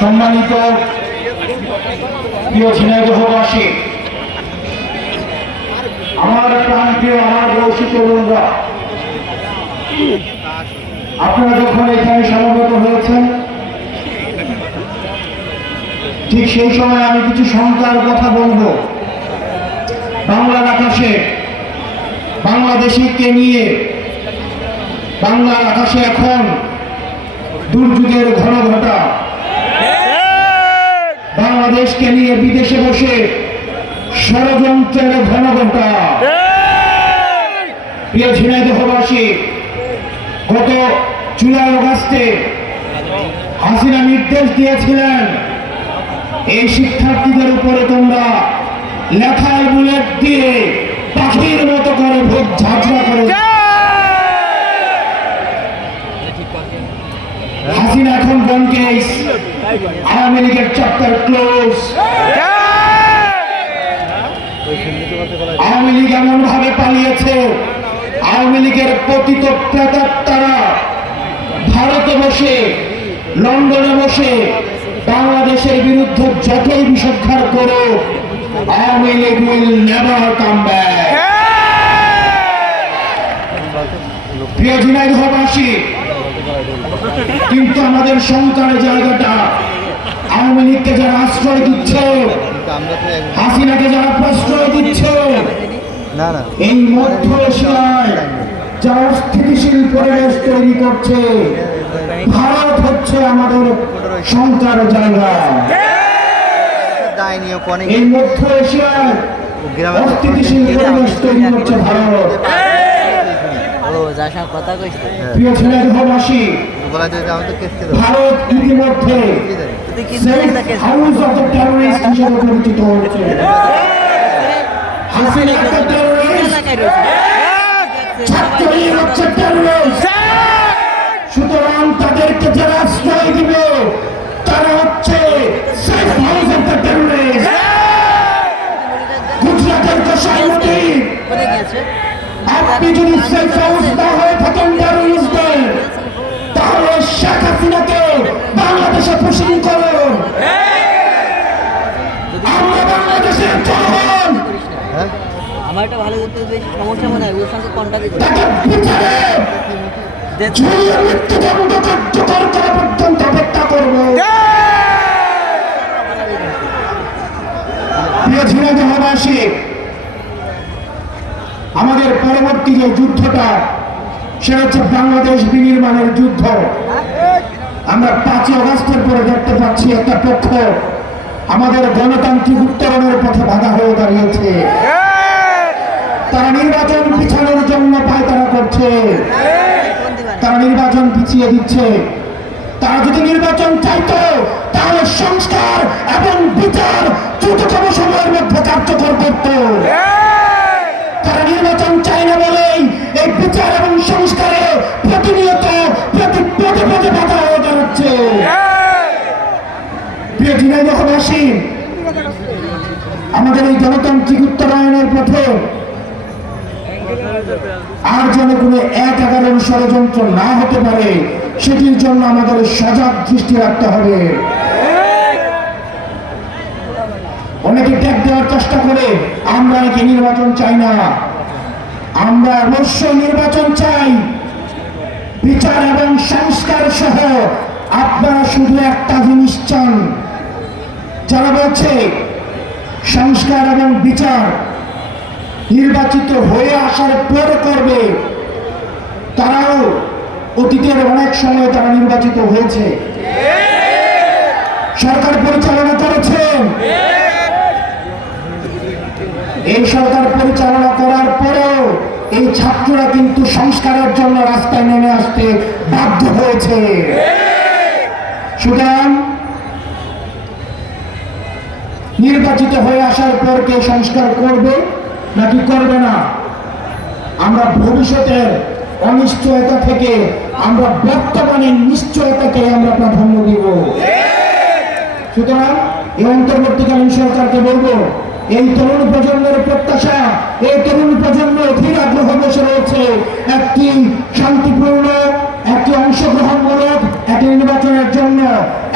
সম্মানিত প্রিয় ঝিনাইদহবাসী, আমার প্রান্তীয় আমার বয়সী তরুণরা, আপনারা যখন এখানে সমবেত হয়েছেন, ঠিক সেই সময় আমি কিছু শঙ্কার কথা বলবো। বাংলার আকাশে বাংলাদেশিকে নিয়ে বাংলার আকাশে এখন দুর্যোগের ঘন ঘটা। বাংলাদেশকে নিয়ে বিদেশে বসে ষড়যন্ত্রের ঘন ঘটা। প্রিয় ঝিনাইদহবাসী, গত জুলাই আগস্টে হাসিনা নির্দেশ দিয়েছিলেন, এই শিক্ষার্থীদের উপরে তোমরা লেখায় বুলেট দিয়ে পাখির মতো করে ভোট ঝাঁঝরা করে। হাসিনা এখন গন কেস, আওয়ামী লীগের চ্যাপ্টার ক্লোজ। আওয়ামী লীগ এমন ভাবে পালিয়েছে, আওয়ামী লীগের পতিত প্রেতাত্মারা ভারতে বসে, লন্ডনে বসে বাংলাদেশের বিরুদ্ধে যতই বিষোদ্গার করো, Awami League will never come back. প্রিয় ঝিনাইদহবাসী, কিন্তু আমাদের সংকটের জায়গাটা আওয়ামী লীগকে যারা আশ্রয় দিচ্ছে, হাসিনাকে যারা প্রশ্রয় দিচ্ছে, এই মধ্য এশিয়ায় যারা স্থিতিশীল পরিবেশ তৈরি করছে, ভারত হচ্ছে আমাদের সংকটের জায়গা। এই মধ্য এশিয়ায় অস্থিতিশীল পরিবেশ তৈরি করছে ভারত। প্রিয় ঝিনাইদহবাসী, ভারত ইতিমধ্যে হাউস অফ দ্য টেররিস্ট হিসেবে পরিচিত হচ্ছে। হাসিনা একটা টেররিস্ট, ছাত্রই হচ্ছে টেররিস্ট। সুতরাং তাদেরকে যারা আশ্রয় দিবে তারা হচ্ছে safe house of the terrorist. গুজরাটের কসাইমতি, আপনি যদি সেফ হাউস না হয়ে থাকেন টেররিস্টদের, তাহলে শেখ হাসিনাকে বাংলাদেশে পুশিং করুন। আমরা বাংলাদেশের জনগণ আমার একটা ভালো সমস্যা মনে হয়, ওর সঙ্গে কন্ট্যাক্ট মৃত্যুদণ্ড কার্যকর করা পর্যন্ত অপেক্ষা করব। প্রিয় ঝিনাইদহবাসী, আমাদের পরবর্তী যে যুদ্ধটা, সেটা হচ্ছে বাংলাদেশ বিনির্মাণের যুদ্ধ। আমরা 5 আগস্টের পরে দেখতে পাচ্ছি একটা পক্ষ আমাদের গণতান্ত্রিক উত্তরণের পথে বাধা হয়ে দাঁড়িয়েছে। তারা নির্বাচন পিছানোর জন্য পায়তারা করছে, তারা নির্বাচন পিছিয়ে দিচ্ছে। তারা যদি নির্বাচন চাইতো, তাহলে সংস্কার এবং বিচার দ্রুততম সময়ের মধ্যে কার্যকর করত। তারা নির্বাচন চায় না বলেই এই বিচার এবং সংস্কারে প্রতিনিয়ত পদে পদে বাধা হয়ে দাঁড়াচ্ছে। প্রিয় ঝিনাইদহবাসী, আমাদের এই গণতান্ত্রিক উত্তরায়ণের পথে আর যেন কোনো 1/11 ষড়যন্ত্র না হতে পারে, সেটির জন্য আমাদের সজাগ দৃষ্টি রাখতে হবে। অনেকে ট্যাগ দেওয়ার চেষ্টা করে আমরা নাকি নির্বাচন চাই না। আমরা অবশ্যই নির্বাচন চাই, বিচার এবং সংস্কার সহ। আপনারা শুধু একটা জিনিস চান, যারা বলছে সংস্কার এবং বিচার নির্বাচিত হয়ে আসার পরে করবে, তারাও অতীতের অনেক সময় তারা নির্বাচিত হয়েছে, সরকার পরিচালনা করেছেন। এই সরকার পরিচালনা করার পরেও এই ছাত্ররা কিন্তু সংস্কারের জন্য রাস্তায় নেমে আসতে বাধ্য হয়েছে। সুতরাং নির্বাচিত হয়ে আসার পর কে সংস্কার করবে নাকি করবে না, আমরা ভবিষ্যতের অনিশ্চয়তা থেকে আমরা বর্তমানের নিশ্চয়তাকে আমরা প্রাধান্য দিব। সুতরাং এই অন্তর্বর্তীকালীন সরকারকে বলবো, এই তরুণ প্রজন্মের প্রত্যাশা, এই তরুণ প্রজন্ম অধীর আগ্রহ বসে রয়েছে একটি শান্তিপূর্ণ, একটি অংশগ্রহণমূলক একটি নির্বাচনের জন্য।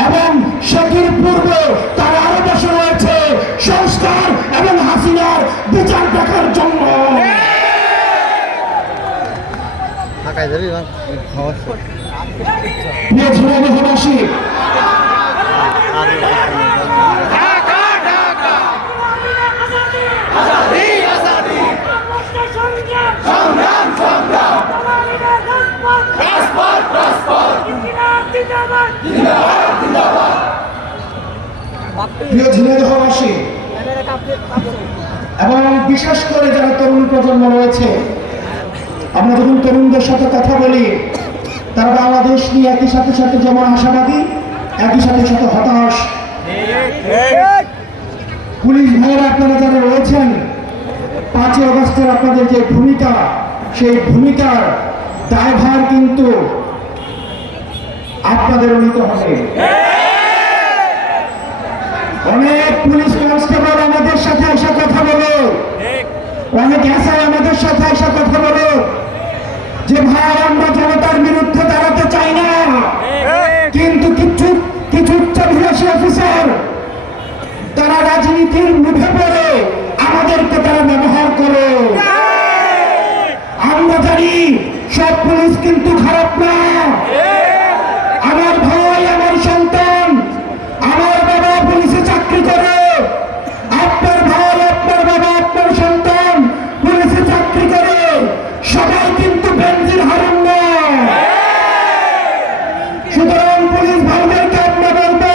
এবং সেটির পূর্বে তারা আরো বসে রয়েছে সংস্কার এবং হাসিনার বিচার দেখার জন্য। প্রিয় ঝিনাইদহবাসী, প্রিয় ঝিনাইদহবাসী এবং বিশেষ করে যারা তরুণ প্রজন্ম রয়েছে, আমরা যখন তরুণদের সাথে কথা বলি তারা বাংলাদেশ নিয়ে একই সাথে সাথে যেমন আশাবাদী, একই সাথে সাথে হতাশ। পুলিশ ভাইয়েরা আপনারা যারা রয়েছেন, 5 আগস্টের আপনাদের যে ভূমিকা, সেই ভূমিকার দায়ভার কিন্তু আপনাদের নিতে হবে। অনেক পুলিশ কনস্টেবল আমাদের সাথে এসে কথা বলে, অনেক এসআই আমাদের সাথে এসে কথা বলে যে ভাই আমরা জনতার বিরুদ্ধে দাঁড়াতে চাই না, কিন্তু কিছু কিছু উচ্চাভিলাষী অফিসার তারা রাজনীতির মুখে পড়ে আমাদেরকে তারা ব্যবহার করে। আমরা জানি সব পুলিশ কিন্তু খারাপ না। আমার ভাই, আমার সন্তান, আমার বাবা পুলিশে চাকরি করে, আপনার ভাই, আপনার বাবা, আপনার সন্তান পুলিশে চাকরি করে, সবাই কিন্তু বেনজির হারাম না। সুতরাং পুলিশ ভাইদেরকে আমরা বলবো,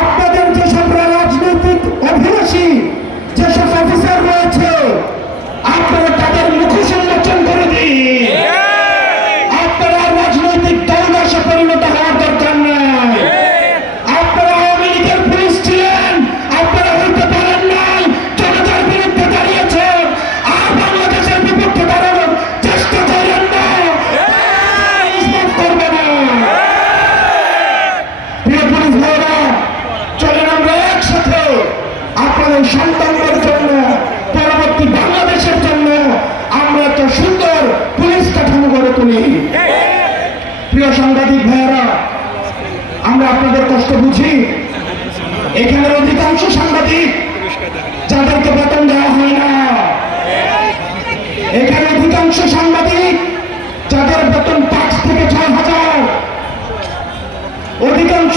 আপনাদের যেসব রাজনৈতিক অভিলাষী যেসব অফিসার রয়েছে আপনারা তাদের মুখোশ উন্মোচন করে দিন। আপনারা রাজনৈতিক দলদাসে পরিণত হওয়ার দরকার নাই। আপনারা আওয়ামী লীগের পুলিশ ছিলেন, আপনারা হইতে পারেন নাই, জনতার বিরুদ্ধে দাঁড়িয়েছেন, আর বাংলাদেশের বিপক্ষে দাঁড়ানোর চেষ্টা করেন না, করবে না। প্রিয় পুলিশ ভাইরা, চলেন আমরা একসাথে আপনাদের সন্তানদের জন্য, পরবর্তী বাংলাদেশের জন্য আমরা একটা সুন্দর পুলিশ কাঠামো গড়ে তুলি। প্রিয় সাংবাদিক ভাইয়েরা, আমরা আপনাদের কষ্ট বুঝি। এখানে অধিকাংশ সাংবাদিক যাদেরকে বেতন দেওয়া হয় না, এখানে অধিকাংশ সাংবাদিক যাদের বেতন 5 থেকে 6 হাজার, অধিকাংশ